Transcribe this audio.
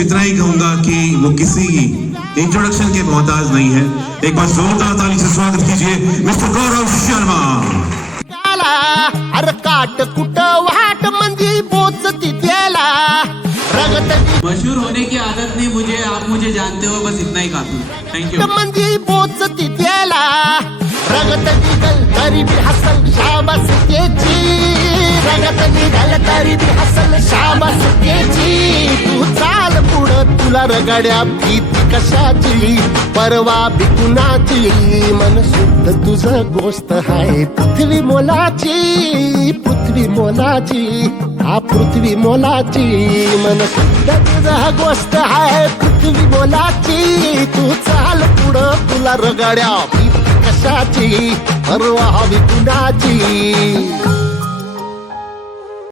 इतना ही कहूंगा कि वो किसी इंट्रोडक्शन के मोहताज नहीं है। एक बार जोरदार ताली से स्वागत कीजिए मिस्टर गौरव शर्मा। अरे काट कुट वाट मंदी बोचती त्याला मशहूर होने की आदत नहीं मुझे, आप मुझे जानते हो, बस इतना ही काफी। Thank you. मंदी बोचती त्याला रगत निकल तरी भी हसल शाबास त्याची, रगत निघाल तरी भी हसल शाबास त्याची। तू चाल पुढं तुला रगड्या भीती कशाची, परवा बिकुनाची, मन शुद्ध तुझं गोष्ट हाय पृथ्वी मोलाची, पृथ्वी मोलाची, हा पृथ्वी मोलाची, मन शुद्ध तुझं गोष्ट हाय पृथ्वी मोलाची। तू चाल पुढं तुला रगड्या भीती कशाची, परवा बिकुनाची।